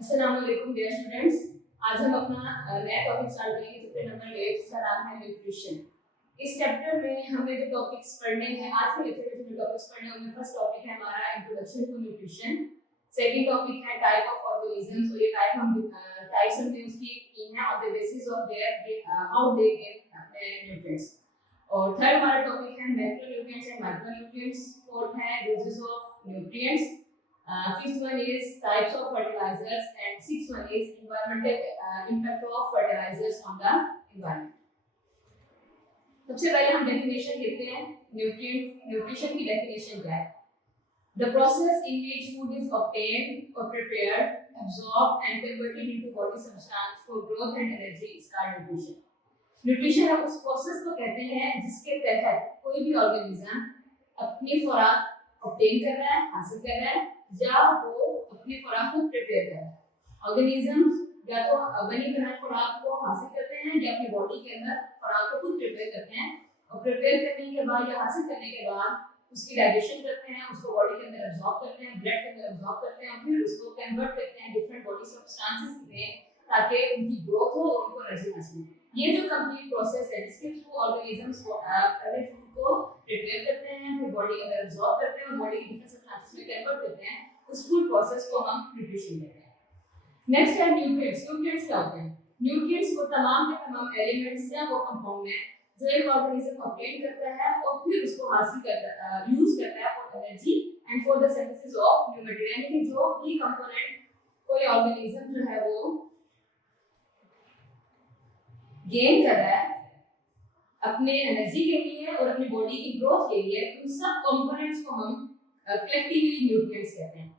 अस्सलाम वालेकुम dear students. आज हम अपना नया टॉपिक स्टार्ट करेंगे चैप्टर नंबर 8 जिसका नाम है न्यूट्रिशन। इस चैप्टर में हमें जो टॉपिक्स पढ़ने हैं आज के लेक्चर में जो टॉपिक्स पढ़ने हैं उनमें फर्स्ट टॉपिक है हमारा introduction to nutrition. Second topic है टाइप ऑफ ऑर्गेनिजम्स और ये टाइप्स हमने उसकी की है on the basis of their how they get nutrients. और थर्ड हमारा टॉपिक है मैक्रोन्यूट्रिएंट्स एंड माइक्रोन्यूट्रिएंट्स। फोर्थ है uses of nutrients. Fifth one is types of fertilizers and sixth one is environmental impact of fertilizers on the environment. सबसे पहले हम definition देखते हैं nutrition की डेफिनेशन क्या है। The process in which food is obtained or prepared, absorbed and converted into body substance for growth and energy is called nutrition. Nutrition उस process को कहते हैं जिसके तहत कोई भी ऑर्गेनिज्म अपनी खुराक ऑब्टेन कर रहा है, हासिल कर रहा है या वो अपनी खुराक को प्रिपेयर कर रहा है। ऑर्गेनिजम्स या तो बनी बनाई खुराक को हासिल करते हैं या अपनी बॉडी के अंदर खुराक को खुद प्रिपेयर करते हैं और प्रिपेयर करने के बाद या हासिल करने के बाद उसकी डाइजेशन करते हैं, उसको बॉडी के अंदर एब्जॉर्ब करते हैं, ब्लड के अंदर एब्जॉर्ब करते हैं और फिर उसको कन्वर्ट करते हैं डिफरेंट बॉडी सब्सटेंसेस में ताकि उनकी ग्रोथ हो और उनको एनर्जी हासिल हो। ये जो कंप्लीट प्रोसेस है जिसके थ्रू ऑर्गेनिजम्स पहले फूड को प्रिपेयर करते हैं, फिर बॉडी के अंदर एब्जॉर्ब करते हैं और बॉडी के डिफरेंट सब्सटेंसेस में कन्वर्ट करते हैं, उस फूड प्रोसेस को हम न्यूट्रिशन कहते हैं। नेक्स्ट है न्यूट्रिएंट्स। न्यूट्रिएंट्स क्या होते हैं? न्यूट्रिएंट्स वो तमाम के तमाम एलिमेंट्स या वो कंपाउंड हैं जो एक ऑर्गेनिज्म ऑब्टेन करता है और फिर उसको हासिल करता है, यूज करता है for energy and for the synthesis of new material. यानी कि जो भी कंपोनेंट कोई ऑर्गेनिज्म जो है वो गेन कर रहा है अपने एनर्जी के लिए और अपनी बॉडी की ग्रोथ के लिए, उन सब कंपोनेंट्स को हम कलेक्टिवली न्यूट्रिएंट्स कहते हैं।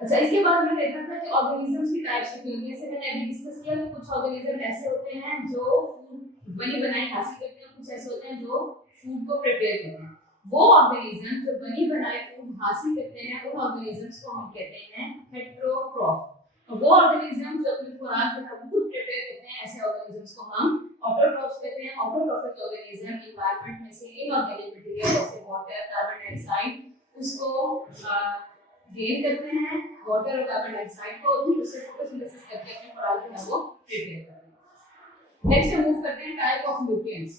अच्छा, इसके बाद हमने देखा था कि ऑर्गेनिजम्स की टाइप्स होती हैं। जैसे मैंने अभी डिस्कस किया कि कुछ ऑर्गेनिज्म ऐसे होते हैं जो फूड बनी बनाई हासिल करते हैं, कुछ ऐसे होते हैं जो फूड को प्रिपेयर करते हैं। वो ऑर्गेनिज्म जो बनी बनाई फूड हासिल करते हैं उन ऑर्गेनिजम्स को हम कहते हैं हेटेरोट्रॉफ। और वो ऑर्गेनिज्म जो अपनी खुराक जो है वो खुद प्रिपेयर करते हैं, ऐसे ऑर्गेनिजम्स को हम ऑटोट्रॉफ्स कहते हैं। ऑटोट्रॉफिक ऑर्गेनिज्म एनवायरनमेंट में से इनऑर्गेनिक मटेरियल जैसे वाटर, कार्बन डाइऑक्साइड उसको गेन करते हैं, वाटर और कार्बन डाइऑक्साइड को भी उससे फोटोसिंथेसिस करके अपनी खुराक जो है वो प्रिपेयर करते हैं। नेक्स्ट हम मूव करते हैं टाइप ऑफ न्यूट्रिएंट्स।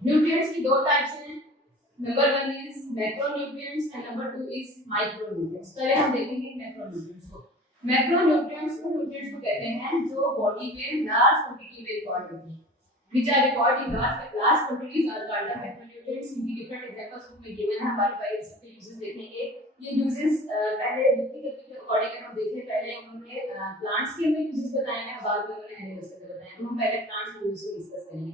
न्यूट्रिएंट्स की दो टाइप्स हैं। Number 1 is macronutrients and number 2 is micronutrients. पहले हम देखेंगे मैक्रोन्यूट्रिएंट्स को। मैक्रोन्यूट्रिएंट्स को न्यूट्रिएंट्स को कहते हैं जो बॉडी में लार्ज क्वांटिटी में रिकॉर्ड होती हैं, which are recorded in large quantities are called the macronutrients. इनकी डिफरेंट एग्जांपल्स बुक में गिवन है, हमारे पास इसके यूजेस देखेंगे। ये यूजेस पहले व्यक्तिगत के अकॉर्डिंग हम देखें, पहले उन्होंने प्लांट्स के अंदर यूजेस बताए हैं, बाद में उन्होंने एनिमल्स के अंदर बताए हैं। तो हम पहले प्लांट्स के यूजेस को डिस्कस करेंगे।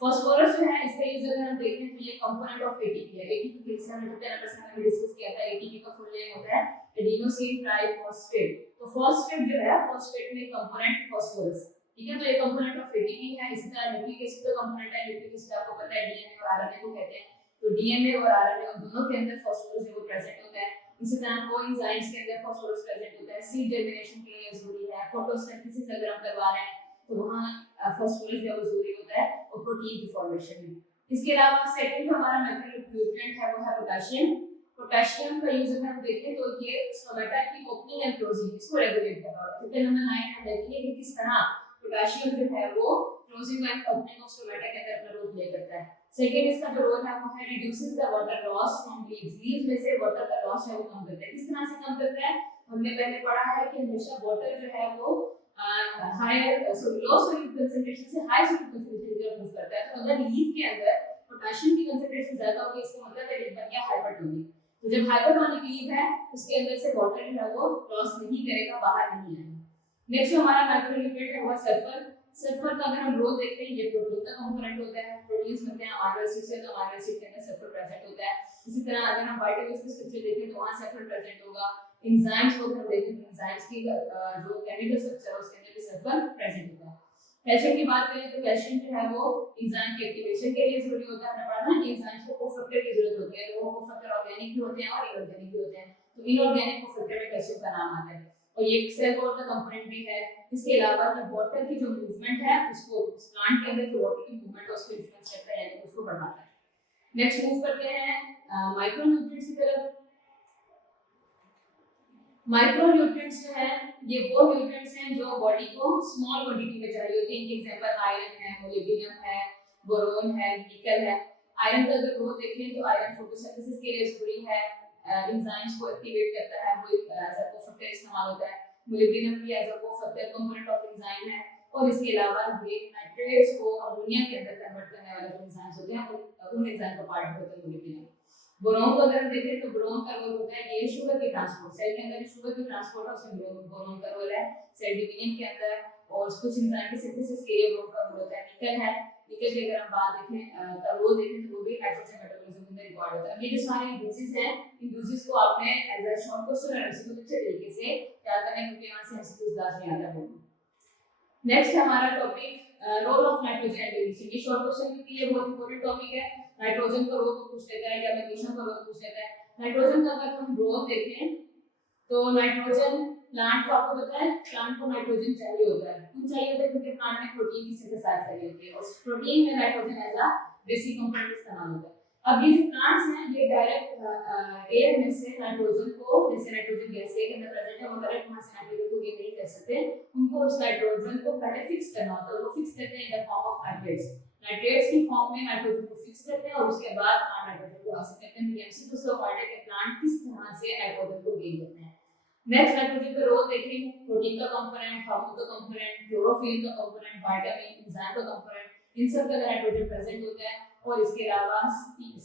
फास्फोरस जो है इसका यूज अगर हम देखें तो ये कंपोनेंट ऑफ एटीपी है। एटीपी के हिस्से में होता है, हमने डिस्कस किया था। एटीपी का फुल नेम होता है एडिनोसिन ट्राइफॉस्फेट। तो फॉस्फेट जो है, फॉस्फेट में कंपोनेंट फास्फोरस, ठीक है। तो ये कंपोनेंट ऑफ एटीपी है। इसी तरह न्यूक्लिक एसिड का कंपोनेंट है। न्यूक्लिक एसिड आपको पता है डीएनए और आरएनए को कहते हैं। तो डीएनए और आरएनए दोनों के अंदर फास्फोरस जो प्रेजेंट होता है। इसी तरह कोएंजाइम्स के अंदर फास्फोरस प्रेजेंट होता है। सीड जर्मिनेशन के लिए जरूरी है। फोटोसिंथेसिस अगर हम करवा रहे हैं तो वहां फास्फोरस जो जरूरी होता है और प्रोटीन की फॉर्मेशन में। इसके अलावा सेकंड हमारा मैक्रोन्यूट्रिएंट है वो है पोटेशियम। पोटेशियम का यूज अगर हम देखें तो ये स्टोमेटा की ओपनिंग एंड क्लोजिंग इसको रेगुलेट करता है। तो नंबर 9 हम देखेंगे कि किस तरह पोटेशियम जो है वो closing and opening of stomata के अंदर अपना रोल प्ले करता है। सेकंड इसका जो रोल है वो है reduces the water loss from leaves. Leaves में से वाटर का लॉस है वो कम करता है। किस तरह से कम करता है? हमने पहले पढ़ा है कि हमेशा वाटर जो है वो हायर लो सॉल्यूट कंसंट्रेशन से हाई सॉल्यूट कंसंट्रेशन की तरफ मूव करता है। तो अगर लीव के अंदर पोटेशियम की कंसंट्रेशन ज्यादा होगी इसका मतलब है लीव बन गया हाइपरटोनिक। तो जब हाइपरटोनिक लीव है उसके अंदर से वाटर जो है वो लॉस नहीं करेगा, बाहर नहीं आएगा। नेक्स्ट जो हमारा मैक्रोन्यूट्रिएंट है वो है सल्फर। सल्फर का अगर हम रोल देखते हैं, ये प्रोटीन का कंपोनेंट होता है। प्रोटीन्स बनते हैं अमीनो एसिड से, तो अमीनो एसिड के अंदर सल्फर प्रेजेंट होता है। इसी तरह अगर हम विटामिन्स की स्ट्रक्चर देखें तो वहां सल्फर प्रेजेंट होगा। एंजाइम्स को हम देखें तो एंजाइम्स की जो केमिकल स्ट्रक्चर है उसके अंदर भी सल्फर प्रेजेंट होगा। कैल्शियम की बात करें तो कैल्शियम जो है वो एंजाइम के एक्टिवेशन के लिए जरूरी होता है। हमने पढ़ा था कि एंजाइम्स को कोफैक्टर की जरूरत होती है। वो कोफैक्टर ऑर्गेनिक भी होते हैं और इनऑर्गेनिक भी होते हैं। तो इनऑर्गेनिक कोफैक्टर में कैल्शियम का नाम आता है और ये सेल वॉल का कंपोनेंट भी है। इसके अलावा जो वाटर की जो मूवमेंट है उसको प्लांट के अंदर जो वाटर की मूवमेंट है उसको इन्फ्लुएंस करता है, यानी उसको बढ़ाता है। नेक्स्ट मूव करते हैं माइक्रोन्यूट्रिएंट्स की तरफ। माइक्रो न्यूट्रिएंट्स जो है ये वो न्यूट्रिएंट्स हैं जो बॉडी को स्मॉल क्वांटिटी में चाहिए होते हैं। इनके एग्जांपल आयरन है, मोलिब्डेनम है, बोरोन है, निकल है। आयरन का अगर वो देखें तो आयरन फोटोसिंथेसिस के लिए जरूरी है, एंजाइम्स को एक्टिवेट करता है, वो एज अ कोफैक्टर इस्तेमाल होता है। मोलिब्डेनम भी as a cofactor component of enzyme है। और इसके अलावा ये नाइट्रेट्स को अमोनिया के अंदर कन्वर्ट करने वाले जो एंजाइम्स होते हैं उन एंजाइम का पार्ट होता है मोलिब्डेनम। बोरोन को अगर हम देखें तो बोरोन का रोल होता है ये शुगर के ट्रांसपोर्ट, सेल के अंदर शुगर की ट्रांसपोर्ट है उसमें बोरोन का रोल है। सेल डिवीजन के अंदर और कुछ एंजाइम के सिंथेसिस के लिए बोरोन का रोल होता है। निकल है, निकल की अगर हम बात देखें का रोल देखें तो वो भी नाइट्रोजन मेटाबॉलिज्म में रिकॉर्ड होता है। ये जो सारे इंड्यूसेस हैं, इंड्यूसेस को आपने एज अ शॉर्ट क्वेश्चन और एमसीक्यू अच्छे तरीके से याद करना है क्योंकि यहां से एमसीक्यू लास्ट में आता है। नेक्स्ट हमारा topic role of nitrogen and magnesium. ये शॉर्ट क्वेश्चन के लिए बहुत इंपॉर्टेंट टॉपिक है। नाइट्रोजन का रोल पूछ लेता है या मैग्नीशियम का रोल पूछ लेता है। नाइट्रोजन का अगर हम रोल देखें तो नाइट्रोजन प्लांट को आपको पता है प्लांट को नाइट्रोजन चाहिए होता है। क्यों चाहिए होता है? क्योंकि प्लांट में प्रोटीन की सिंथेसाइज करनी होती है और प्रोटीन में nitrogen as a basic component इस्तेमाल होता है। अब ये जो प्लांट्स हैं ये डायरेक्ट एयर में से नाइट्रोजन को, जैसे नाइट्रोजन गैस के अंदर प्रेजेंट है, वो डायरेक्ट वहां से नाइट्रोजन को गेन नहीं कर सकते। उनको उस नाइट्रोजन को पहले फिक्स करना होता है। वो फिक्स करते हैं in the form of nitrates. Nitrates की फॉर्म में नाइट्रोजन को फिक्स करते हैं और उसके बाद नाइट्रोजन को हासिल करते हैं। एमसी तो उसका पार्ट है कि प्लांट किस तरह से नाइट्रोजन को गेन करते हैं। नेक्स्ट नाइट्रोजन का रोल देखें, प्रोटीन का कंपोनेंट, हार्मोन का कंपोनेंट, क्लोरोफिल का कंपोनेंट, विटामिन, एंजाइम का कंपोनेंट, इन सब का नाइट्रोजन प्रेजेंट होता है। और इसके अलावा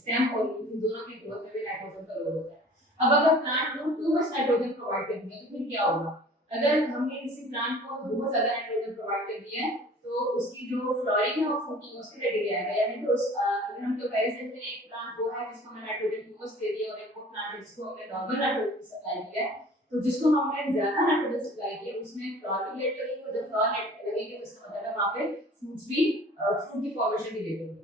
स्टेम और लीफ दोनों की ग्रोथ में भी नाइट्रोजन का रोल होता है। अब अगर प्लांट को टू मच नाइट्रोजन प्रोवाइड कर दिया तो फिर क्या होगा? अगर हमने किसी प्लांट को बहुत ज्यादा नाइट्रोजन प्रोवाइड कर दिया है तो उसकी जो फ्लोरिंग है वो फूटिंग उसके लिए डिले आएगा। यानी कि उस अगर हम कंपैरिजन करें एक प्लांट वो है जिसको हमने नाइट्रोजन टू मच दे दिया और एक वो प्लांट है जिसको हमने नॉर्मल नाइट्रोजन सप्लाई किया है, तो जिसको हमने ज्यादा नाइट्रोजन सप्लाई किया उसमें फ्लावर लेट लगेगी और जब फ्लावर लेट लगेगी तो इसका मतलब है वहां पे फ्रूट्स भी फ्रूट की फॉर्मेशन भी लेट होगी।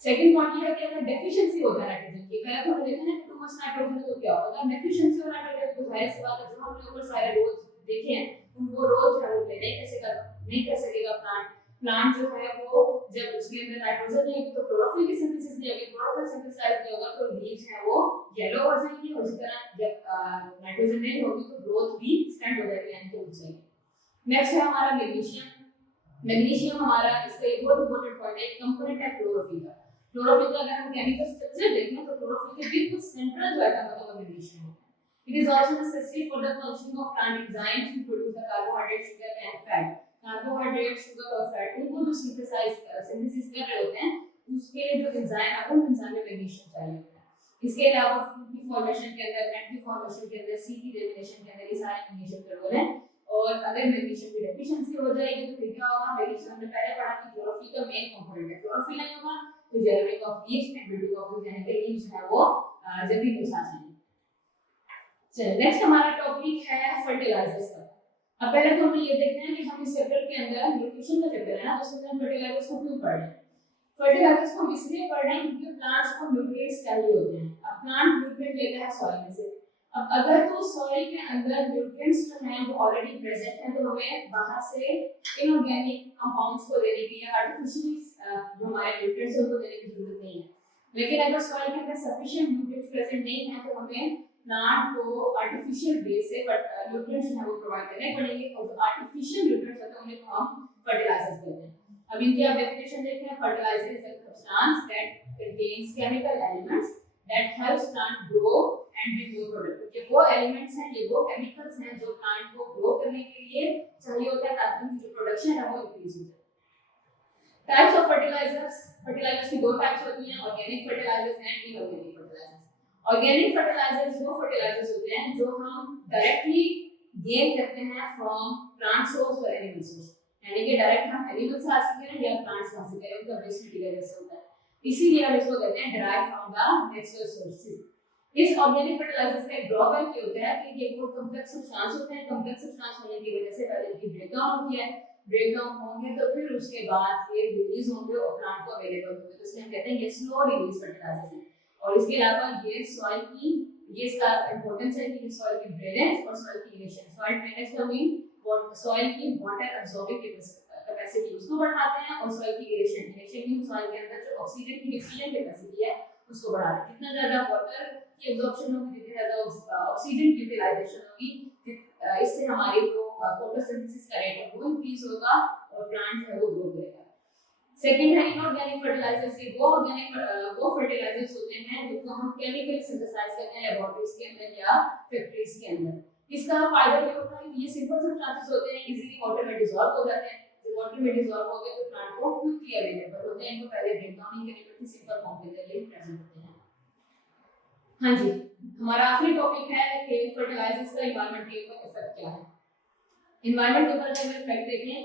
सेकंड पॉइंट ये है कि अगर डेफिशिएंसी हो जाए नाइट्रोजन की, पहले तो हमने देखा ना कि टू मच नाइट्रोजन तो क्या होगा, अगर डेफिशिएंसी हो नाइट्रोजन तो जाहिर सी बात है जो हमने ऊपर सारे रोज देखे हैं उनको रोज है वो नहीं कर सकेगा प्लांट। प्लांट जो है वो जब उसके अंदर नाइट्रोजन नहीं होगी तो क्लोरोफिल की सिंथेसिस नहीं होगी, क्लोरोफिल सिंथेसाइज नहीं होगा तो लीव्स हैं वो येलो हो जाएंगी और इसी तरह जब नाइट्रोजन नहीं होगी तो ग्रोथ भी स्टंट हो जाएगी यानी कि रुक जाएगी। नेक्स्ट है हमारा मैग्नीशियम। मैग्नीशियम हमारा इसका एक बहुत इंपॉर्टेंट पॉइंट है, कंपोनेंट है क्लोरोफिल का। क्लोरोफिल का अगर हम केमिकल स्ट्रक्चर देखें तो क्लोरोफिल के बिल्कुल सेंट्रल जो एटम होता है वो मैग्नीशियम होता है। It is also necessary for the functioning of plant enzymes to produce the carbohydrate, sugar and fat. Carbohydrate, sugar और फैट उनको जो सिंथेसिस कर रहे होते हैं उसके लिए जो एंजाइम है उन एंजाइम में मैग्नीशियम चाहिए होता है। इसके अलावा फूड की फॉर्मेशन के अंदर, नेट की फॉर्मेशन के अंदर, सीड की जर्मिनेशन के अंदर ये सारे मैग्नीशियम के रोल हैं। और अगर मैग्नीशियम की डेफिशिएंसी हो जाएगी तो फिर क्या होगा? मैग्नीशियम हमने पहले पढ़ा कि क्लोरोफिल का मेन कंपोनेंट है, क्लोरोफिल नहीं होगा तो genetic of leaves and building of leaves यानी कि लीव्स है वो जल्दी मुरझा जाएंगे। चलिए नेक्स्ट हमारा टॉपिक है फर्टिलाइजर्स का। अब पहले तो हमें ये देखना है कि हम इस चैप्टर के अंदर न्यूट्रिशन का चैप्टर है ना, तो उसमें हम फर्टिलाइजर्स को क्यों पढ़ रहे हैं? फर्टिलाइजर्स को हम इसलिए पढ़ रहे हैं क्योंकि प्लांट्स को न्यूट्रिएंट्स चाहिए होते हैं। अब प्लांट न्यूट्रिएंट लेता है सॉइल में से। अब अगर तो सॉइल के अंदर न्यूट्रिएंट्स जो हैं वो ऑलरेडी प्रेजेंट हैं तो हमें बाहर से इनऑर्गेनिक कंपाउंड्स को देने की या आर्टिफिशियली जो हमारे न्यूट्रिएंट्स हैं उनको देने की जरूरत नहीं है। लेकिन अगर सॉइल के अंदर सफिशिएंट न्यूट्रिएंट्स प्रेजेंट नहीं है तो हमें प्लांट को आर्टिफिशियल वे से न्यूट्रिएंट्स हैं वो प्रोवाइड करने पड़ेंगे और जो आर्टिफिशियल न्यूट्रिएंट्स होते हैं उन्हें तो हम फर्टिलाइजर्स कहते हैं। अब इनकी आप डेफिनेशन देखें, fertiliser is a substance that contains chemical elements that helps plant grow and be more productive. ये वो एलिमेंट्स हैं, ये वो केमिकल्स हैं जो प्लांट को ग्रो करने के लिए चाहिए होता है ताकि उनकी जो प्रोडक्शन है वो इंक्रीज हो जाए। टाइप्स ऑफ फर्टिलाइजर्स, फर्टिलाइजर्स की दो टाइप्स होती हैं, organic fertilisers and inorganic fertilisers. Organic fertilisers वो फर्टिलाइजर्स होते हैं जो हम डायरेक्टली गेन करते हैं फ्रॉम प्लांट सोर्स और एनिमल सोर्स, यानी कि डायरेक्ट हम एनिमल से हासिल करें या प्लांट से हासिल करें, उनका वेस्ट मटेरियल से होता है, इसीलिए हम इसको कहते हैं derive from the natural sources. इस ऑर्गेनिक फर्टिलाइजर्स का एक ड्रॉबैक ये होता है कि ये बहुत कॉम्प्लेक्स सब्सटेंस होते हैं। कॉम्प्लेक्स सब्सटेंस होने की वजह से पहले इनकी ब्रेकडाउन होती है, ब्रेकडाउन होंगे तो फिर उसके बाद ये रिलीज होंगे और प्लांट को अवेलेबल होंगे, तो इसलिए हम कहते हैं ये स्लो रिलीज फर्टिलाइजर्स हैं। और इसके अलावा ये सॉइल की ये इसका इंपॉर्टेंस है कि सॉइल की ड्रेनेज और सॉइल की इरेशन। सॉइल ड्रेनेज का मीन सॉइल की वाटर अब्सॉर्बिंग कैपेसिटी उसको बढ़ाते हैं और सॉइल की इरेशन मीन सॉइल के अंदर जो ऑक्सीजन की डिफिशिएंट कैपेसिटी है उसको बढ़ाते हैं। जितना ज्यादा वाटर की एब्जॉर्प्शन होगी जितनी ज्यादा ऑक्सीजन की यूटिलाइजेशन होगी इससे हमारी जो फोटोसिंथेसिस का रेट है वो इंक्रीज होगा और प्लांट जो है वो ग्रो करेगा। सेकंड है इनऑर्गेनिक फर्टिलाइजर्स। ये वो फर्टिलाइजर्स होते हैं जिनको हम केमिकली सिंथेसाइज करते हैं लेबोरेटरीज के अंदर या फैक्ट्रीज के अंदर। इसका फायदा ये होता है कि ये सिंपल सब्सटेंसेस होते हैं, इजीली वाटर में डिसॉल्व हो जाते हैं। जब वाटर में डिसॉल्व हो गए तो प्लांट को क्विकली अवेलेबल होते हैं, इनको पहले ब्रेक डाउन नहीं करनी पड़ती, सिंपल फॉर्म के अंदर ये प्रेजेंट होते हैं। हाँ जी, हमारा आखिरी टॉपिक है कि फर्टिलाइजर्स का एनवायरनमेंट के ऊपर इफेक्ट क्या है। एनवायरनमेंट के ऊपर अगर हम इफेक्ट देखें,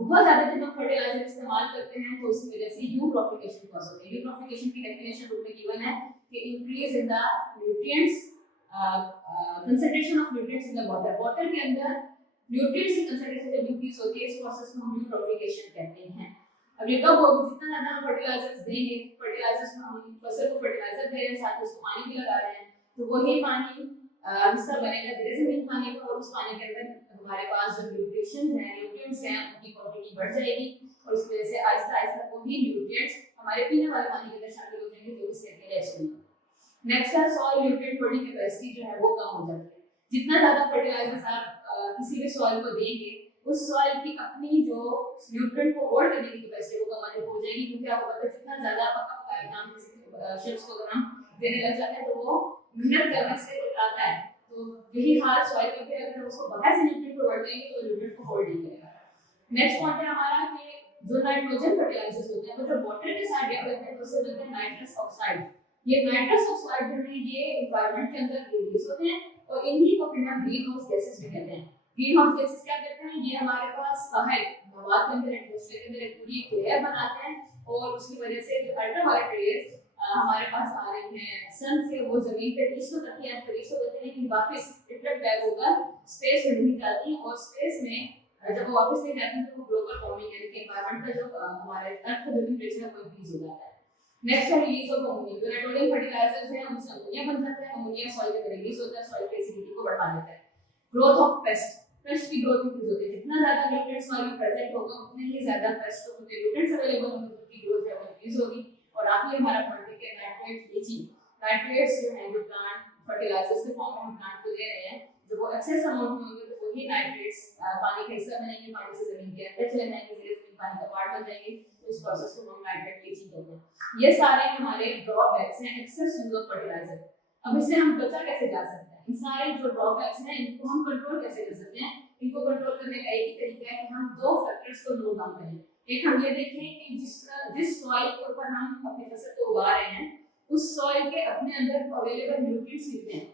बहुत ज्यादा जब हम फर्टिलाइजर इस्तेमाल करते हैं तो उसकी वजह से यूट्रोफिकेशन कॉज होती है। यूट्रोफिकेशन की डेफिनेशन बुक में गिवन है कि increase in the nutrients concentration of nutrients in the water. Water के अंदर न्यूट्रिएंट्स की कंसंट्रेशन जब इंक्रीज होती है, इस प्रोसेस को हम यूट्रोफिकेशन कहते हैं। अब ये कब होगी? जितना ज्यादा हम फर्टिलाइजर्स देंगे, फर्टिलाइजर्स में हम फसल को फर्टिलाइजर दे रहे हैं, साथ उसको पानी भी लगा रहे हैं, तो वही पानी हिस्सा बनेगा धीरे जमीन पानी का, और उस पानी के अंदर हमारे पास जो न्यूट्रिएंट्स हैं उनकी क्वांटिटी बढ़ जाएगी और इस वजह से आहिस्ता आहिस्ता वही न्यूट्रिएंट्स हमारे पीने वाले पानी के अंदर शामिल हो जाएंगे, जो इससे रिएक्शन होगी। नेक्स्ट है सॉइल न्यूट्रिएंट होल्डिंग कैपेसिटी जो है वो कम हो जाती है। जितना ज्यादा फर्टिलाइजर्स आप किसी भी सॉइल को देंगे, उस सॉइल की अपनी जो न्यूट्रिएंट को होल्ड करने की कैपेसिटी वो कम हो जाएगी, क्योंकि आपको पता है जितना ज्यादा आपका काम किसी शिप्स को अगर हम देने लग जाते हैं तो वो मेहनत करने से कतराता है। तो यही हाल सॉइल में भी अगर उसको बाहर से न्यूट्रिएंट प्रोवाइड करेंगे तो न्यूट्रिएंट को होल्ड नहीं करेगा। नेक्स्ट पॉइंट है हमारा कि जो नाइट्रोजन फर्टिलाइजर्स होते हैं वो जब वाटर के साथ रिएक्ट करते हैं तो उससे बनते हैं नाइट्रस ऑक्साइड। ये नाइट्रस ऑक्साइड जो है ये एनवायरनमेंट के अंदर रिलीज होते हैं और इन्हीं को फिर हम ग्रीन हाउस गैसेस भी कहते हैं। ग्रीन हाउस गैसेस क्या कहते हैं? ये हमारे पास बाहर हवा के अंदर एटमॉस्फेयर के अंदर एक पूरी लेयर बनाते हैं और उसकी वजह से जो अल्ट्रावायलेट रेज हमारे पास आ रही हैं सन से, वो जमीन पे रीच तो करती है, लेकिन वापस रिफ्लेक्ट बैक होकर स्पेस में नहीं जाती और स्पेस में जब वो वापस नहीं जाती तो ग्लोबल वार्मिंग यानी कि एनवायरनमेंट का जो हमारे अर्थ का जो टेंपरेचर है वो इंक्रीज हो जाता है। नेक्स्ट है रिलीज ऑफ अमोनिया। जो नाइट्रोजन फर्टिलाइजर्स हैं उनसे अमोनिया बन जाता है, अमोनिया सॉइल के अंदर रिलीज होता है, सॉइल की एसिडिटी को बढ़ा देता है। ग्रोथ ऑफ पेस्ट की ग्रोथ इंक्रीज होती है। जितना ज्यादा न्यूट्रिएंट्स सॉइल में प्रेजेंट होगा उतने ही ज्यादा पेस्ट को न्यूट्रिएंट्स अवेलेबल होंगे, उनकी ग्रोथ है वो इंक्रीज होगी। और आखिरी हमारा पॉइंट है कि नाइट्रेट लीचिंग। नाइट्रेट्स जो हैं जो प्लांट फर्टिलाइजर्स के फॉर्म में हम प्लांट को दे रहे हैं, जब वो एक्सेस अमाउंट में होंगे तो वही नाइट्रेट्स पानी का हिस्सा बनेंगे, पानी से जमीन के अंदर चले जाएंगे, धीरे धीरे पानी का पार्ट बन जाएंगे, तो इस प्रोसेस को हम नाइट्रेट लीचिंग कहते हैं। ये सारे हमारे ड्रॉबैक्स हैं एक्सेस यूज ऑफ फर्टिलाइजर। अब इससे हम बचा कैसे जा सकते हैं? इन सारे जो ड्रॉबैक्स हैं इनको हम कंट्रोल कैसे कर सकते हैं? इनको कंट्रोल करने का एक ही तरीका है कि हम दो फैक्टर्स को नोट डाउन करें। एक हम ये देखें कि जिस सॉइल के ऊपर हम अपनी फसल को उगा रहे हैं उस सॉइल के अपने अंदर अवेलेबल न्यूट्रिएंट्स कितने हैं।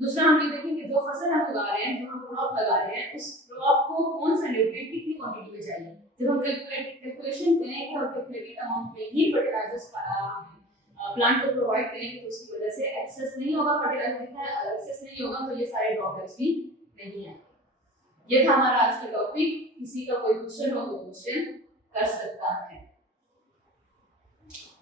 दूसरा हम ये देखें कि जो फसल हम उगा रहे हैं, जो हम क्रॉप लगा रहे हैं, उस क्रॉप को कौन सा न्यूट्रिएंट कितनी क्वांटिटी में चाहिए। जब हम कैलकुलेशन करेंगे और कैलकुलेटेड अमाउंट में ही फर्टिलाइजर्स प्लांट को प्रोवाइड करेंगे तो उसकी वजह से एक्सेस नहीं होगा, फर्टिलाइजर इतना एक्सेस नहीं होगा, तो ये सारे ड्रॉबैक्स भी नहीं है। ये था हमारा आज का टॉपिक। किसी का कोई क्वेश्चन हो तो क्वेश्चन कर सकता है।